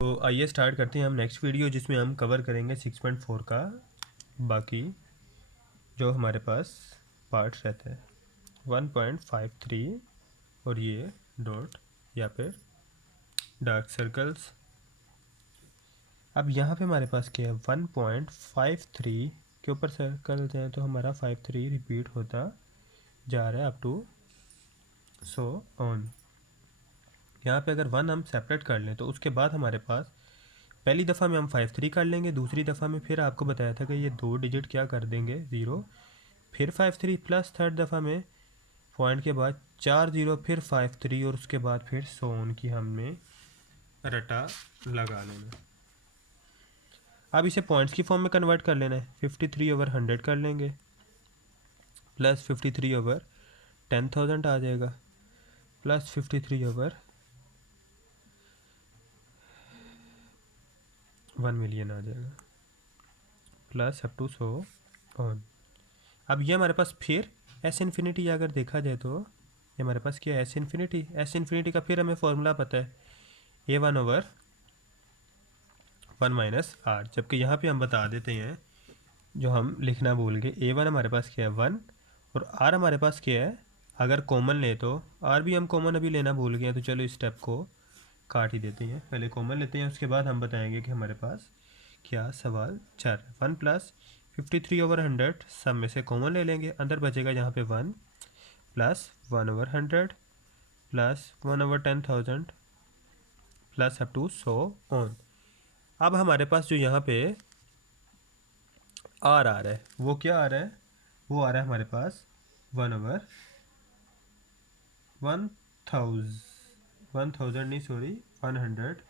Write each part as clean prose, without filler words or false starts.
तो आइए स्टार्ट करते हैं हम नेक्स्ट वीडियो, जिसमें हम कवर करेंगे 6.4 का बाकी जो हमारे पास पार्ट्स रहते हैं 1.53 और ये डॉट या फिर डार्क सर्कल्स। अब यहाँ पे हमारे पास क्या है 1.53 के ऊपर सर्कल जाए तो हमारा 53 रिपीट होता जा रहा है अप टू सो ऑन। यहाँ पे अगर 1 हम सेपरेट कर लें तो उसके बाद हमारे पास पहली दफ़ा में हम 53 कर लेंगे, दूसरी दफ़ा में फिर आपको बताया था कि ये 2 डिजिट क्या कर देंगे 0, फिर 53 प्लस थर्ड दफ़ा में पॉइंट के बाद 4 0 फिर 53 और उसके बाद फिर सोन की हमने रटा लगा लेना। अब इसे पॉइंट्स की फॉर्म में कन्वर्ट कर लेना है। 53/100 कर लेंगे प्लस 53/10,000 आ जाएगा प्लस 53/1 मिलियन आ जाएगा plus up to so on. अब ये हमारे पास फिर एस इन्फिनिटी अगर देखा जाए तो ये हमारे पास क्या है एस इन्फिनिटी का फिर हमें फॉर्मूला पता है A1/1 माइनस आर, जबकि यहाँ पे हम बता देते हैं जो हम लिखना भूल गए A1 हमारे पास क्या है 1 और R हमारे पास क्या है, अगर कॉमन ले तो R भी हम कॉमन अभी लेना भूल गए हैं, तो चलो इस स्टेप को काट ही देते हैं, पहले कॉमन लेते हैं उसके बाद हम बताएंगे कि हमारे पास क्या सवाल चल रहा है। 1 प्लस 53/100 सब में से कॉमन ले लेंगे, अंदर बचेगा यहाँ पे 1 plus 1/100 plus 1/10,000 plus up to so on. अब हमारे पास जो यहाँ पे आर आ रहा है वो क्या आ रहा है, वो आ रहा है हमारे पास 1/1000 नहीं सॉरी 100।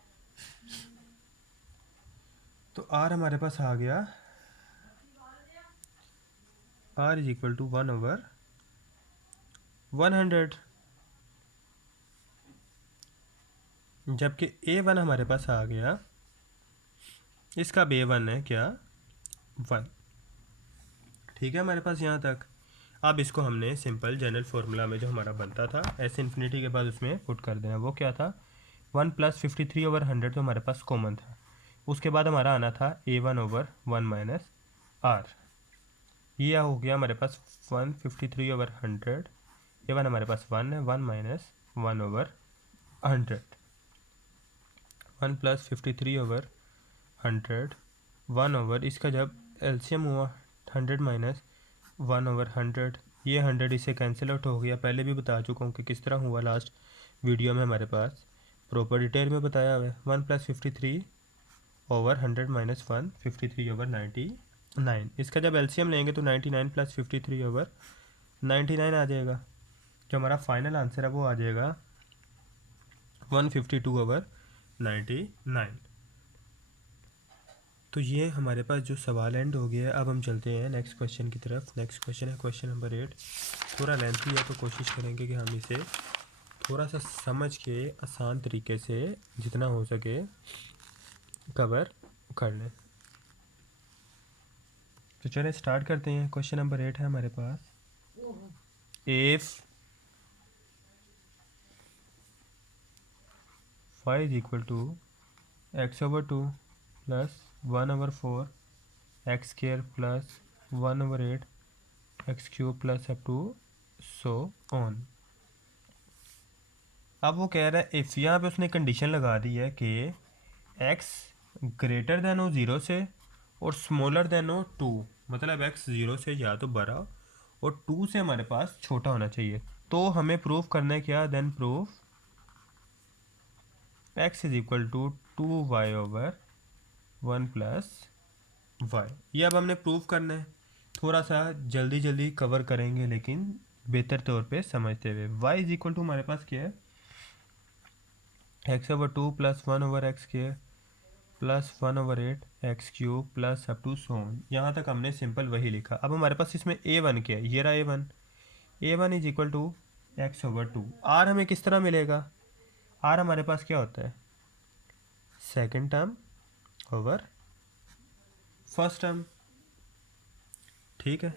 तो आर हमारे पास आ गया आर इज इक्वल टू 1/100, जबकि A1 हमारे पास आ गया, इसका B1 है क्या 1। ठीक है हमारे पास यहाँ तक। अब इसको हमने सिंपल जनरल फार्मूला में जो हमारा बनता था एस इन्फिनिटी के बाद उसमें पुट कर देना। वो क्या था 1 प्लस 53/100 तो हमारे पास कॉमन था, उसके बाद हमारा आना था A1/1 माइनस आर। ये हो गया हमारे पास 153/100, A1 हमारे पास 1 है 1 माइनस 1/100 1 प्लस 53/100 1 इसका जब एलसीएम हुआ 100 माइनस 1/100, ये 100 इससे कैंसिल आउट हो गया। पहले भी बता चुका हूँ कि किस तरह हुआ, लास्ट वीडियो में हमारे पास प्रॉपर डिटेल में बताया हुआ है। 1 प्लस 53/100 माइनस 1 53/99, इसका जब एलसीएम लेंगे तो 99 प्लस 53/99 आ जाएगा। जो हमारा फाइनल आंसर है वो आ जाएगा 152/99। तो ये हमारे पास जो सवाल एंड हो गया है। अब हम चलते हैं नेक्स्ट क्वेश्चन की तरफ। नेक्स्ट क्वेश्चन है क्वेश्चन नंबर 8। थोड़ा लेंथी है तो कोशिश करेंगे कि हम इसे थोड़ा सा समझ के आसान तरीके से जितना हो सके कवर कर लें। तो चलिए स्टार्ट करते हैं। क्वेश्चन नंबर 8 है हमारे पास, if y is equal to x/2 plus 1/4 x² plus 1/8 x³ plus up to so on. अब वो कह रहा है इफ़, यहाँ पे उसने कंडीशन लगा दी है कि x ग्रेटर देन हो 0 से और स्मॉलर देन हो 2, मतलब x 0 से या तो बड़ा और 2 से हमारे पास छोटा होना चाहिए। तो हमें प्रूफ करना है क्या, then proof x is equal to 2y/1 plus y। ये अब हमने प्रूफ करना है, थोड़ा सा जल्दी जल्दी कवर करेंगे लेकिन बेहतर तौर पे समझते हुए। y इज इक्वल टू हमारे पास क्या है x/2 plus 1/x² plus 1/8 x³ plus up to so on. यहाँ तक हमने सिंपल वही लिखा। अब हमारे पास इसमें a1 क्या है, ये रहा a1 is equal to x/2। r हमें किस तरह मिलेगा, r हमारे पास क्या होता है second term over first term. ठीक है,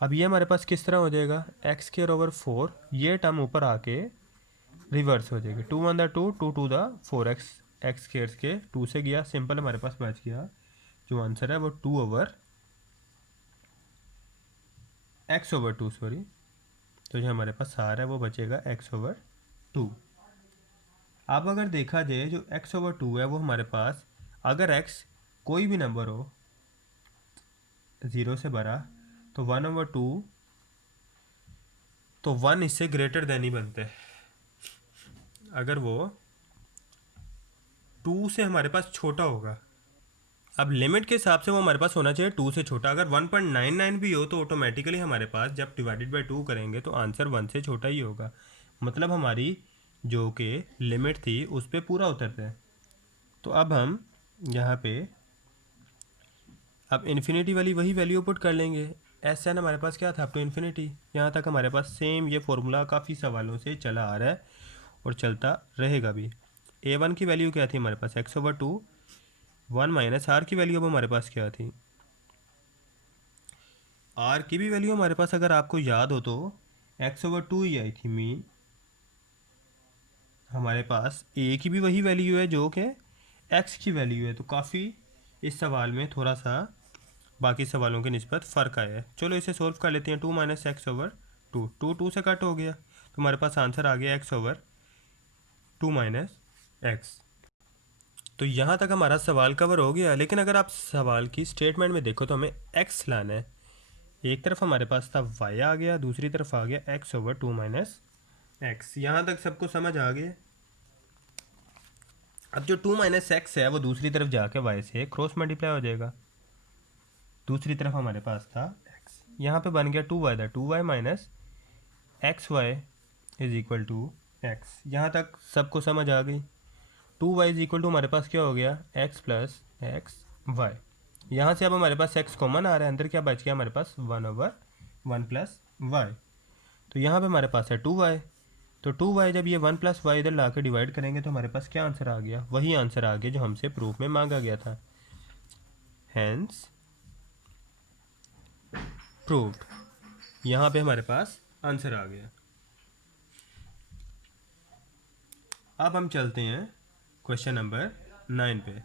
अब ये हमारे पास किस तरह हो जाएगा x²/4, ये टर्म ऊपर आके रिवर्स हो जाएगी 2 1 2 2 2 4x एक्स स्क्वायर के 2 से गया, सिंपल हमारे पास बच गया जो आंसर है वो 2/x/2 सॉरी। तो जो हमारे पास आर है वो बचेगा x/2। अब अगर देखा जाए जो x/2 है वो हमारे पास, अगर x कोई भी नंबर हो 0 से बड़ा तो 1/2, तो 1 इससे ग्रेटर देन ही बनते हैं। अगर वो 2 से हमारे पास छोटा होगा, अब लिमिट के हिसाब से वो हमारे पास होना चाहिए 2 से छोटा। अगर 1.99 भी हो तो ऑटोमेटिकली हमारे पास जब डिवाइडेड बाई 2 करेंगे तो आंसर 1 से छोटा ही होगा, मतलब हमारी जो कि लिमिट थी उस पर पूरा उतरता है। तो अब हम यहाँ पे अब इन्फिनिटी वाली वही वैल्यू पुट कर लेंगे। एस एन हमारे पास क्या था अप टू इन्फिनिटी, यहाँ तक हमारे पास सेम ये फॉर्मूला काफ़ी सवालों से चला आ रहा है और चलता रहेगा भी। a1 की वैल्यू क्या थी हमारे पास x/2, 1 माइनस आर की वैल्यू अब हमारे पास क्या थी, आर की भी वैल्यू हमारे पास अगर आपको याद हो तो x/2 ही आई थी। मीन हमारे पास ए की भी वही वैल्यू है जो कि एक्स की वैल्यू है, तो काफ़ी इस सवाल में थोड़ा सा बाकी सवालों के निस्बत फ़र्क आया है। चलो इसे सोल्व कर लेते हैं। 2 माइनस x/2, 2 से कट हो गया तो हमारे पास आंसर आ गया x/2 माइनस एक्स। तो यहाँ तक हमारा सवाल कवर हो गया। लेकिन अगर आप सवाल की स्टेटमेंट में देखो तो हमें x लाना है। एक तरफ हमारे पास था y आ गया, दूसरी तरफ आ गया x/2 माइनस एक्स। यहाँ तक सबको समझ आ गया। अब जो 2 माइनस एक्स है वो दूसरी तरफ जाके y से क्रॉस मल्टीप्लाई हो जाएगा। दूसरी तरफ हमारे पास था x, यहाँ पे बन गया 2y था, 2y minus XY is equal to x. यहाँ तक सबको समझ आ गई। 2y इज इक्वल टू हमारे पास क्या हो गया x प्लस एक्स वाई। यहाँ से अब हमारे पास x कॉमन आ रहा है, अंदर क्या बच गया हमारे पास 1/1 प्लस वाई। तो यहाँ पे हमारे पास है 2y, तो 2y जब ये 1 प्लस वाई इधर ला के डिवाइड करेंगे तो हमारे पास क्या आंसर आ गया, वही आंसर आ गया जो हमसे प्रूफ में मांगा गया था। हैंस प्रूव्ड, यहाँ पे हमारे पास आंसर आ गया। अब हम चलते हैं क्वेश्चन नंबर 9 पे।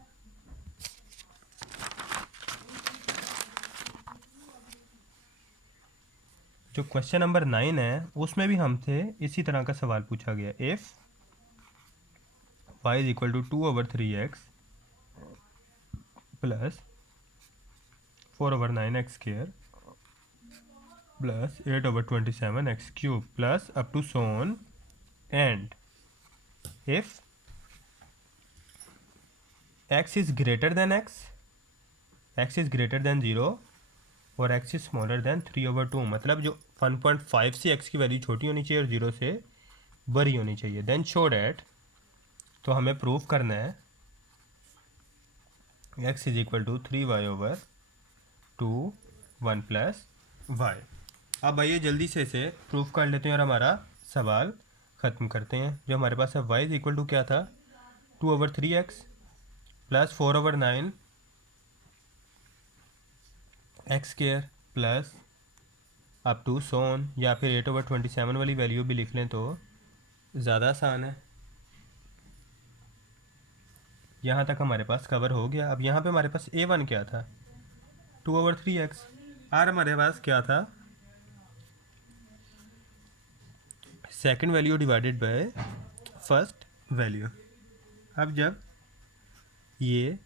जो क्वेश्चन नंबर 9 है उसमें भी हमसे इसी तरह का सवाल पूछा गया। If y is equal to 2/3x plus 4/9x square plus 8/27x³ plus up to so on, and if x is greater than x is greater than 0 और x इज स्मॉलर देन 3/2, मतलब जो 1.5 से x की value छोटी होनी चाहिए और 0 से बड़ी होनी चाहिए, देन शो डैट, तो हमें प्रूफ करना है x is equal to 3y/2 1 plus y. अब आइए जल्दी से इसे प्रूफ कर लेते हैं और हमारा सवाल ख़त्म करते हैं। जो हमारे पास है y इज इक्वल टू क्या था 2/3x plus 4/9 X square plus up to so on, या फिर 8/27 वाली वैल्यू भी लिख लें तो ज़्यादा आसान है। यहाँ तक हमारे पास कवर हो गया। अब यहाँ पे हमारे पास a1 क्या था 2/3x, और हमारे पास क्या था second value divided by first value. अब जब ये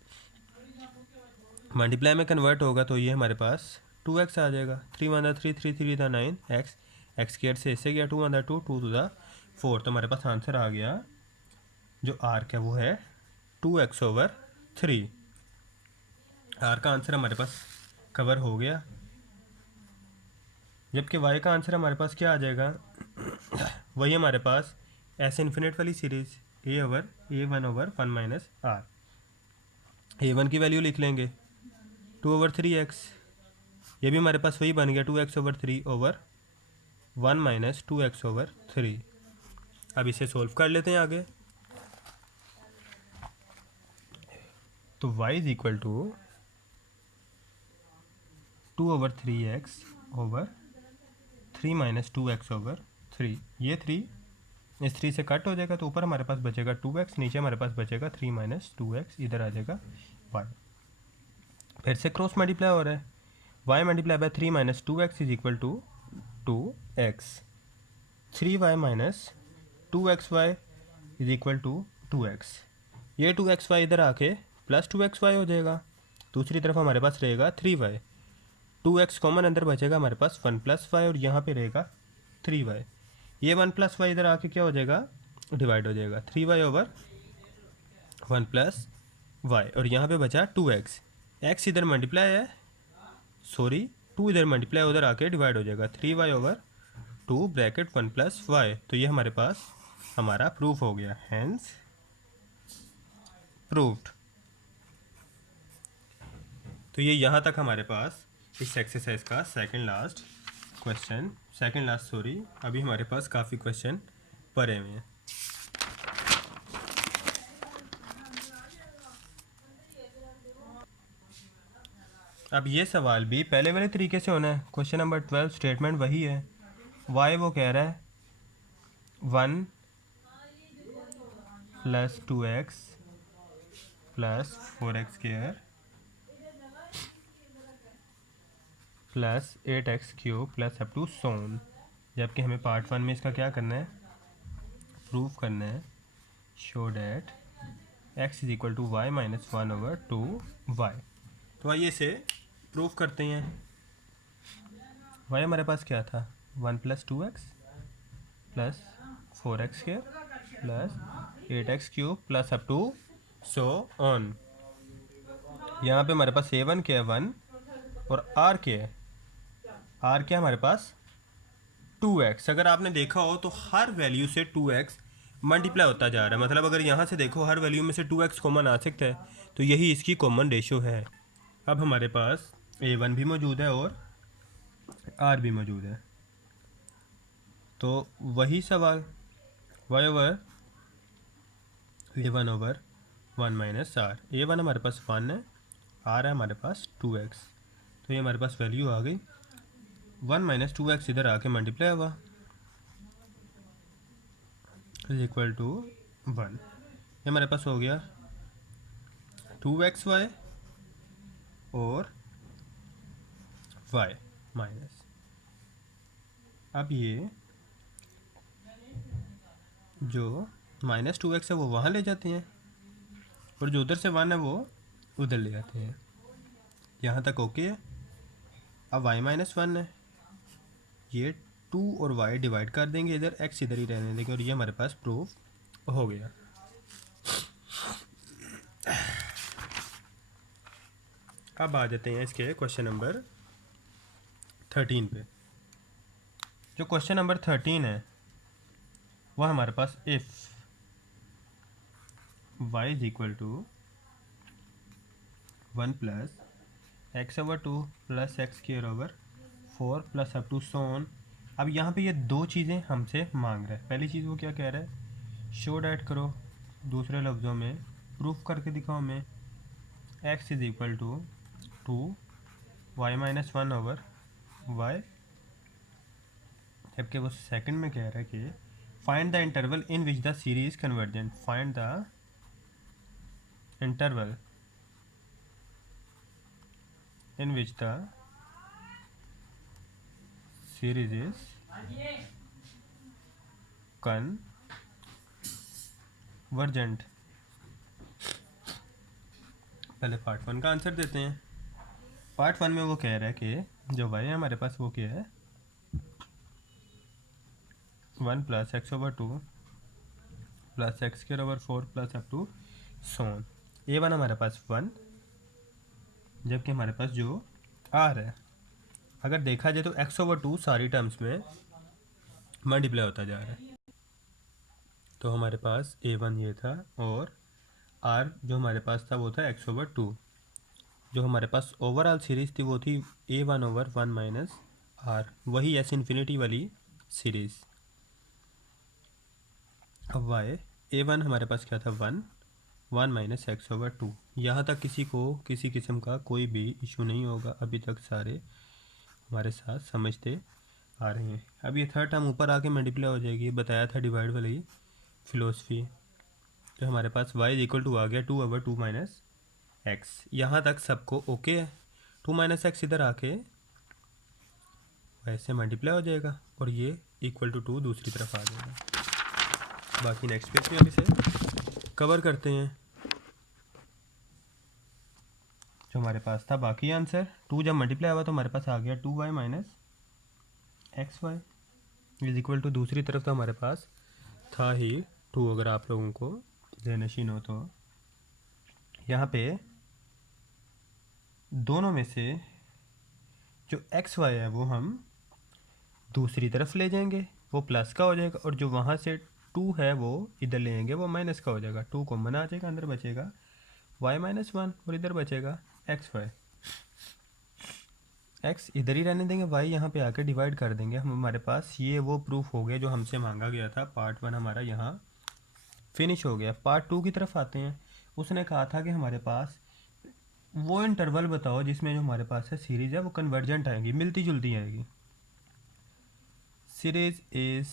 मल्टीप्लाई में कन्वर्ट होगा तो ये हमारे पास 2x आ जाएगा। 3 × 3 3 3 × 9 x, एक्स स्क्वायर से इससे गया 2 × 2 2 to the 4, तो हमारे पास आंसर आ गया जो आर का वो है 2x/3। आर का आंसर हमारे पास कवर हो गया। जबकि वाई का आंसर हमारे पास क्या आ जाएगा वही हमारे पास एस इन्फिनिट वाली series a1/1 minus r. a1 की वैल्यू लिख लेंगे 2/3x, ये भी हमारे पास वही बन गया 2x/3/1 माइनस 2x/3। अब इसे सोल्व कर लेते हैं आगे। तो y is equal to 2/3x/3 minus 2x/3, ये 3 इस 3 से कट हो जाएगा तो ऊपर हमारे पास बचेगा 2x, नीचे हमारे पास बचेगा 3 माइनस 2x, इधर आ जाएगा y। फिर से क्रॉस मल्टीप्लाई हो रहा है, y multiply by 3 minus 2x is equal to 2x। 3y minus 2xy is equal to 2x। ये 2xy इधर आके प्लस 2xy हो जाएगा। दूसरी तरफ हमारे पास रहेगा 3y, 2x कॉमन अंदर बचेगा हमारे पास 1 प्लस वाई, और यहाँ पे रहेगा 3y। ये 1 प्लस वाई इधर आके क्या हो जाएगा, डिवाइड हो जाएगा, 3y ओवर 1 प्लस वाई, और यहाँ पे बचा 2x। x इधर मल्टीप्लाई है, सॉरी 2 इधर मल्टीप्लाई उधर आके डिवाइड हो जाएगा, 3y over 2 bracket 1 plus Y. तो ये हमारे पास हमारा प्रूफ हो गया, हैंस प्रूव्ड। तो ये यहाँ तक हमारे पास इस एक्सरसाइज का सेकंड लास्ट क्वेश्चन, अभी हमारे पास काफ़ी क्वेश्चन पड़े हुए हैं। अब ये सवाल भी पहले वाले तरीके से होना है। क्वेश्चन नंबर 12 स्टेटमेंट वही है, y वो कह रहा है 1 plus 2x plus 4x square plus 8x cube plus up to so on. जबकि हमें पार्ट 1 में इसका क्या करना है, प्रूफ करना है, show that x is equal to y minus 1 over 2y। तो आइए इसे प्रूफ करते हैं। y हमारे पास क्या था, 1 plus 2x plus 4x square plus 8x cube plus up to so on. यहाँ पे हमारे पास a1 क्या है 1, और r क्या है, r क्या है हमारे पास 2x। अगर आपने देखा हो तो हर वैल्यू से 2x मल्टीप्लाई होता जा रहा है, मतलब अगर यहाँ से देखो हर वैल्यू में से 2x कॉमन आ सकता है, तो यही इसकी कॉमन रेशो है। अब हमारे पास a1 भी मौजूद है और r भी मौजूद है, तो वही सवाल y over a1 over 1 minus r। a1 हमारे पास 1 है, r है हमारे पास 2x, तो ये हमारे पास वैल्यू आ गई। 1 माइनस 2x इधर आके मल्टीप्लाई हुआ इज इक्वल टू 1। ये हमारे पास हो गया 2xy और y माइनस। अब ये जो माइनस 2x है वो वहाँ ले जाते हैं, और जो उधर से 1 है वो उधर ले जाते हैं। यहाँ तक ओके है। अब y माइनस 1 है, ये 2 और y डिवाइड कर देंगे, इधर x इधर ही रहने देंगे, और ये हमारे पास प्रूफ हो गया। अब आ जाते हैं इसके क्वेश्चन नंबर 13 पे। जो क्वेश्चन नंबर 13 है वह हमारे पास if y is equal to 1 plus x over 2 plus x square over 4 plus up to so on. अब यहाँ पे ये दो चीज़ें हमसे मांग रहा है। पहली चीज़ वो क्या कह रहा है, शो डैट करो, दूसरे लफ्ज़ों में प्रूफ करके दिखाओ हमें x is equal to 2y minus 1 over y। जबकि वो सेकंड में कह रहा है कि find the interval in which the series convergent, find the interval in which the series is convergent। पहले पार्ट 1 का आंसर देते हैं। पार्ट 1 में वो कह रहा है कि जो y है हमारे पास वो क्या है 1 plus x over 2 plus x square over 4 plus up to so on. a1 हमारे पास 1, जबकि हमारे पास जो r है, अगर देखा जाए तो x ओवर 2 सारी टर्म्स में मल्टीप्लाई होता जा रहा है। तो हमारे पास a1 ये था, और r जो हमारे पास था वो था x ओवर 2। जो हमारे पास ओवरऑल सीरीज़ थी वो थी a1 ओवर 1 माइनस r, वही s इन्फिनिटी वाली सीरीज़। अब y a1 हमारे पास क्या था 1 माइनस एक्स ओवर 2। यहाँ तक किसी को किसी किस्म का कोई भी इशू नहीं होगा, अभी तक सारे हमारे साथ समझते आ रहे हैं। अब ये थर्ड टर्म ऊपर आके मल्टीप्लाई हो जाएगी, बताया था डिवाइड वाली फिलोसफी। तो हमारे पास y इज इक्वल टू आ गया 2/2 माइनस एक्स। यहाँ तक सबको ओके है। 2 माइनस एक्स इधर आके ऐसे मल्टीप्लाई हो जाएगा और ये इक्वल टू 2 दूसरी तरफ आ जाएगा। बाकी नेक्स्ट पेज में अब इसे कवर करते हैं। जो हमारे पास था बाकी आंसर 2 जब मल्टीप्लाई हुआ तो हमारे पास आ गया 2y minus x y is equal to दूसरी तरफ तो हमारे पास था ही 2। अगर आप लोगों को ज़हनशीन हो तो यहाँ पे दोनों में से जो एक्स वाई है वो हम दूसरी तरफ ले जाएंगे, वो प्लस का हो जाएगा, और जो वहाँ से 2 है वो इधर ले जाएंगे, वो माइनस का हो जाएगा। 2 कॉमन आ जाएगा, अंदर बचेगा y माइनस 1 और इधर बचेगा एक्स वाई। एक्स इधर ही रहने देंगे, y यहाँ पे आकर डिवाइड कर देंगे हम। हमारे पास ये वो प्रूफ हो गया जो हमसे मांगा गया था। पार्ट 1 हमारा यहाँ फिनिश हो गया। पार्ट 2 की तरफ आते हैं। उसने कहा था कि हमारे पास वो इंटरवल बताओ जिसमें जो हमारे पास है सीरीज़ है वो कन्वर्जेंट आएगी, मिलती जुलती आएगी। Series is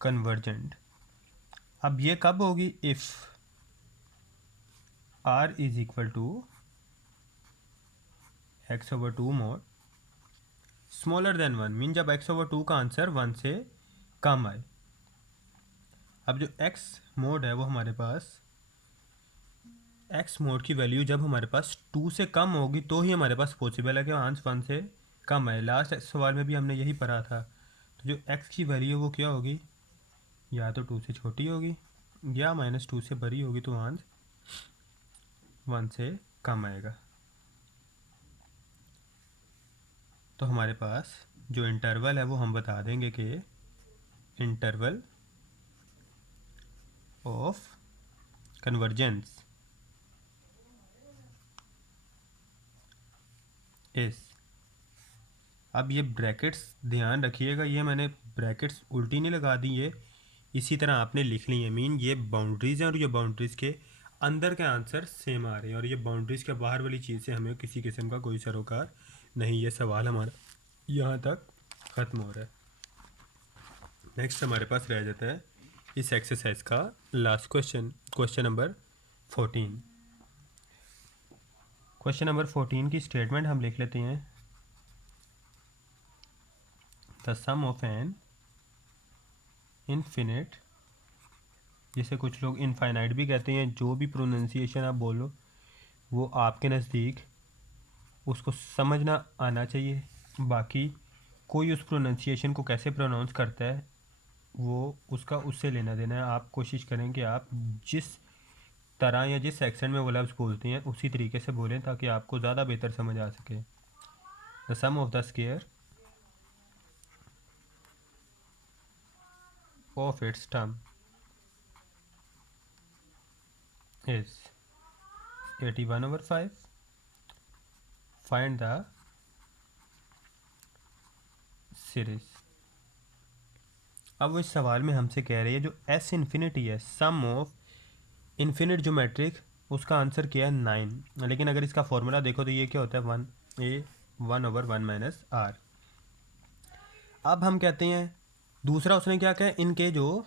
convergent. अब ये कब होगी? If r is equal to x/2 mod smaller than 1, mean जब x/2 का आंसर 1 से कम आए। अब जो x मोड है वो हमारे पास x मोड की वैल्यू जब हमारे पास 2 से कम होगी तो ही हमारे पास पॉसिबल है कि आंसर 1 से कम आए। लास्ट सवाल में भी हमने यही पढ़ा था। तो जो x की वैल्यू वो क्या होगी? या तो 2 से छोटी होगी या -2 से बड़ी होगी, तो आंसर 1 से कम आएगा। तो हमारे पास जो इंटरवल है वो हम बता देंगे कि इंटरवल ऑफ कन्वर्जेंस इस। अब ये ब्रैकेट्स ध्यान रखिएगा, ये मैंने ब्रैकेट्स उल्टी नहीं लगा दी, ये इसी तरह आपने लिख ली है। मीन ये बाउंड्रीज़ हैं और ये बाउंड्रीज़ के अंदर के आंसर सेम आ रहे हैं, और ये बाउंड्रीज़ के बाहर वाली चीज़ से हमें किसी किस्म का कोई सरोकार नहीं। ये सवाल हमारा यहाँ तक ख़त्म हो रहा है। नेक्स्ट हमारे पास रह जाता है इस एक्सरसाइज का last question, question number 14। Question number 14 की स्टेटमेंट हम लिख लेते हैं। The sum of an infinite, जिसे कुछ लोग इनफाइनाइट भी कहते हैं, जो भी प्रोनाउंसिएशन आप बोलो वो आपके नज़दीक उसको समझना आना चाहिए। बाकी कोई उस प्रोनाउंसिएशन को कैसे प्रोनाउंस करता है वो उसका उससे लेना देना है। आप कोशिश करें कि आप जिस तरह या जिस सेक्शन में वो लफ्ज़ बोलते हैं उसी तरीके से बोलें ताकि आपको ज़्यादा बेहतर समझ आ सके। The sum of the square of its term is 81/5. Find the series। अब वो इस सवाल में हमसे कह रही है जो s इन्फिनिटी है, सम ऑफ इन्फिनिट ज्योमेट्रिक, उसका आंसर क्या है? 9। लेकिन अगर इसका फॉर्मूला देखो तो ये क्या होता है? 1/1 - r। अब हम कहते हैं दूसरा उसने क्या कहा, इनके जो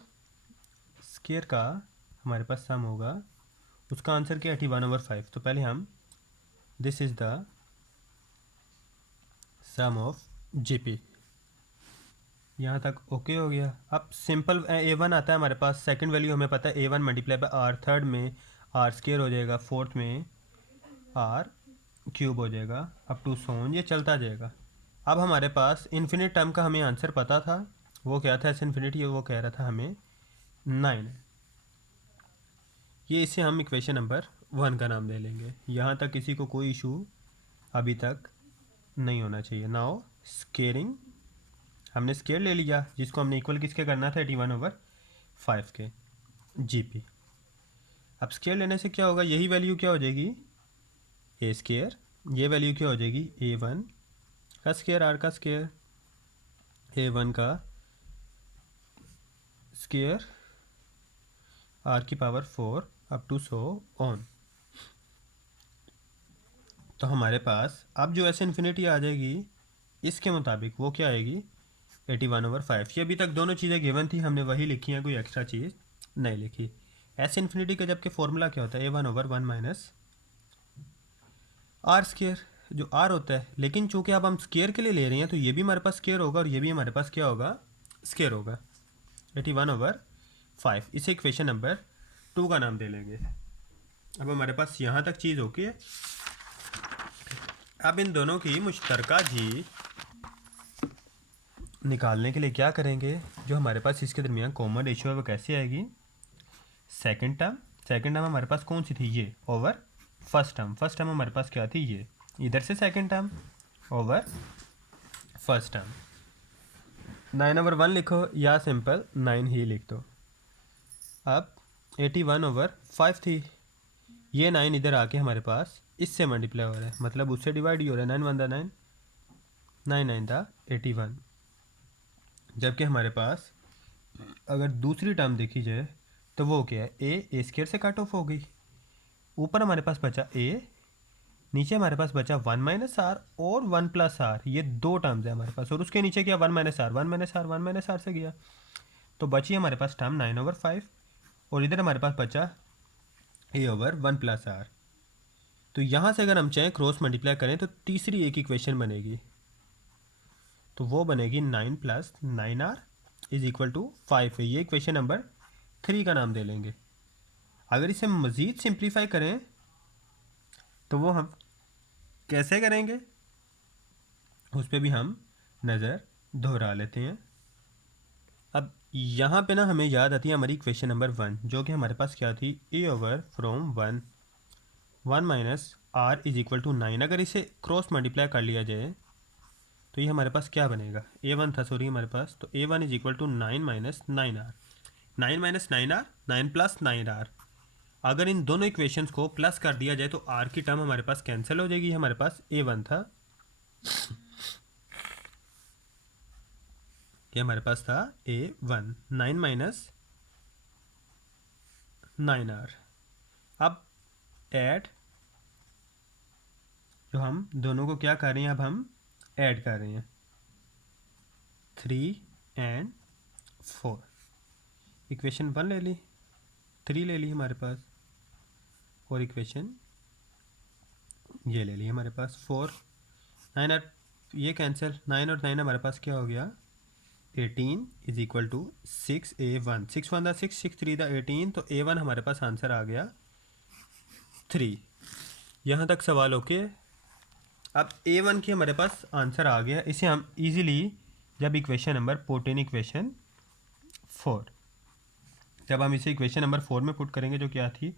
स्क्वायर का हमारे पास सम होगा उसका आंसर क्या है? 81/5। तो पहले हम this is the sum of GP, यहाँ तक ओके हो गया। अब सिंपल a1 आता है हमारे पास, सेकंड वैल्यू हमें पता है a1 multiply by r, third में r स्क्वायर हो जाएगा, फोर्थ में r क्यूब हो जाएगा, अप टू सोन ये चलता जाएगा। अब हमारे पास इन्फिनिट टर्म का हमें आंसर पता था, वो क्या था? एस इन्फिनिटी, वो कह रहा था हमें 9। ये इसे हम इक्वेशन नंबर 1 का नाम दे लेंगे। यहाँ तक किसी को कोई इशू अभी तक नहीं होना चाहिए। नाउ स्केयरिंग, हमने स्केयर ले लिया जिसको हमने इक्वल किसके करना था? 81/5 के जीपी। अब स्केयर लेने से क्या होगा? यही वैल्यू क्या हो जाएगी? ए स्केयर। ये वैल्यू क्या हो जाएगी? a1 का स्केयर, r का स्केयर, a1 का स्केयर, r की power 4 up to so on. तो हमारे पास अब जो ऐसे इन्फिनिटी आ जाएगी इसके मुताबिक वो क्या आएगी 81/5। ये अभी तक दोनों चीज़ें गिवन थी, हमने वही लिखी हैं, कोई एक्स्ट्रा चीज़ नहीं लिखी। एस इन्फिनिटी का जबकि फॉर्मूला क्या होता है A1/1 माइनस आर स्केयर, जो आर होता है, लेकिन चूंकि अब हम स्केयर के लिए ले रहे हैं तो ये भी हमारे पास स्केयर होगा और ये भी हमारे पास क्या होगा स्केयर होगा 81/5। इसे इक्वेशन नंबर 2 का नाम दे लेंगे। अब हमारे पास यहाँ तक चीज़ होगी है। अब इन दोनों की मुश्तरका जी निकालने के लिए क्या करेंगे, जो हमारे पास इसके दरमियान कॉमन रेशियो है वो कैसे आएगी, सेकंड टर्म हमारे पास कौन सी थी ये ओवर फर्स्ट टर्म हमारे पास क्या थी ये, इधर से second term over first term. 9/1 लिखो या सिंपल 9 ही लिख दो। अब 81/5 थी, ये 9 इधर आके हमारे पास इससे मल्टीप्लाई हो रहा है, मतलब उससे डिवाइड ही हो रहा है। 9 1 9, 9 9 81। जबकि हमारे पास अगर दूसरी टर्म देखी जाए तो वो क्या है, ए स्केयर से कट ऑफ हो गई। ऊपर हमारे पास बचा ए, नीचे हमारे पास बचा 1 माइनस आर और 1 प्लस आर, ये दो टर्म्स है हमारे पास। और उसके नीचे क्या 1 माइनस आर, 1 माइनस आर से गया तो बची हमारे पास टर्म 9/5 और इधर हमारे पास बचा A/1 प्लस आर। तो यहाँ से अगर हम चाहें क्रॉस मल्टीप्लाई करें तो तीसरी एक इक्वेशन बनेगी, तो वो बनेगी 9 + 9r = 5 है। ये इक्वेशन नंबर 3 का नाम दे लेंगे। अगर इसे मज़ीद सिंप्लीफाई करें तो वो हम कैसे करेंगे उस पर भी हम नज़र दोहरा लेते हैं। अब यहाँ पे ना हमें याद आती है हमारी इक्वेशन नंबर 1, जो कि हमारे पास क्या थी, A/1 1 माइनस आर = 9। अगर इसे क्रॉस मल्टीप्लाई कर लिया जाए तो ये हमारे पास क्या बनेगा, A1 था सॉरी हमारे पास, तो A1 = 9 minus 9r, 9 minus 9r 9 + 9r। अगर इन दोनों इक्वेशंस को प्लस कर दिया जाए तो r की टर्म हमारे पास कैंसिल हो जाएगी। हमारे पास A1 था, ये हमारे पास था A1 9 माइनस 9r। अब ऐड, जो हम दोनों को क्या कर रहे हैं, अब हम ऐड कर रहे हैं 3 और 4। इक्वेशन 1 ले ली, 3 ले ली हमारे पास, और इक्वेशन ये ले ली हमारे पास 4। 9 और ये कैंसिल, 9 और 9 हमारे पास क्या हो गया 18 = 6A1, 6 1 6 6 3 18, तो A1 हमारे पास आंसर आ गया 3। यहाँ तक सवाल ओके। अब A1 की हमारे पास आंसर आ गया, इसे हम इजीली जब equation number put in equation 4, जब हम इसे इक्वेशन नंबर 4 में पुट करेंगे जो क्या थी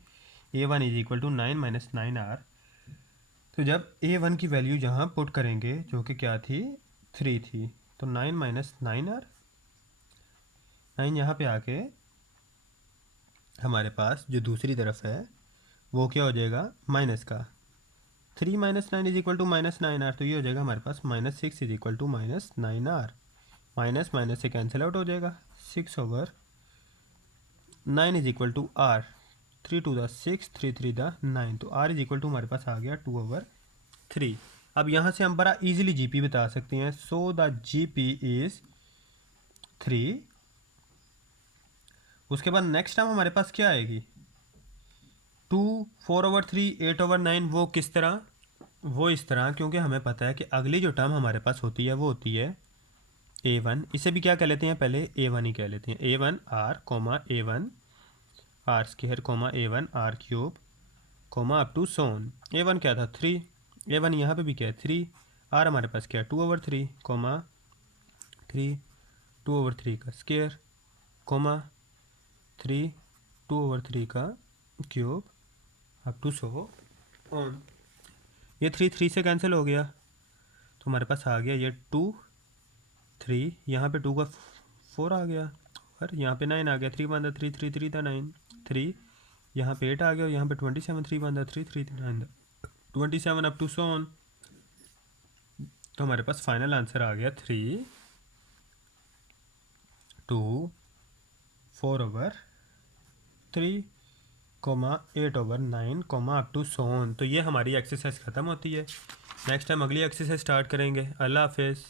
A1 = 9 माइनस 9r, तो जब A1 की वैल्यू जहाँ पुट करेंगे जो कि क्या थी 3 थी, तो 9 माइनस 9r, 9 यहाँ पे आके हमारे पास जो दूसरी तरफ है वो क्या हो जाएगा माइनस का, 3 माइनस 9 = -9r, तो ये हो जाएगा हमारे पास -6 = -9r। माइनस माइनस से कैंसिल आउट हो जाएगा, 6/9 = r, 3 2 6 3 3 9, तो r = हमारे पास आ गया 2/3। अब यहाँ से हम बड़ा इजीली जीपी बता सकते हैं, सो द जीपी इज़ 3। उसके बाद नेक्स्ट टर्म हमारे पास क्या आएगी 2, 4/3, 8/9। वो किस तरह, वो इस तरह, क्योंकि हमें पता है कि अगली जो टर्म हमारे पास होती है वो होती है A1। इसे भी क्या कह लेते हैं, पहले A1 ही कह लेते हैं, A1 r, A1 r square, A1 r cube, up to so on. A1 क्या था 3, A1 यहाँ पे भी क्या है 3, r हमारे पास क्या है 2/3, 3 2/3 का स्क्वायर, 3 2/3 का cube, up to so on. ये 3 3 से कैंसिल हो गया, तो हमारे पास आ गया ये 2 3, यहाँ पे 2 का 4 आ गया और यहाँ पे 9 आ गया, 3 1 3 3 3 9 3, यहाँ पे 8 आ गया और यहाँ पे 27, 3 1 3 3 9 27 अप टू सो ऑन। तो हमारे पास फाइनल आंसर आ गया 3 2 4/3। कोमा 8/9 कोमा अप टू सोन। तो ये हमारी एक्सरसाइज ख़त्म होती है। नेक्स्ट टाइम अगली एक्सरसाइज स्टार्ट करेंगे। अल्लाह हाफिज़।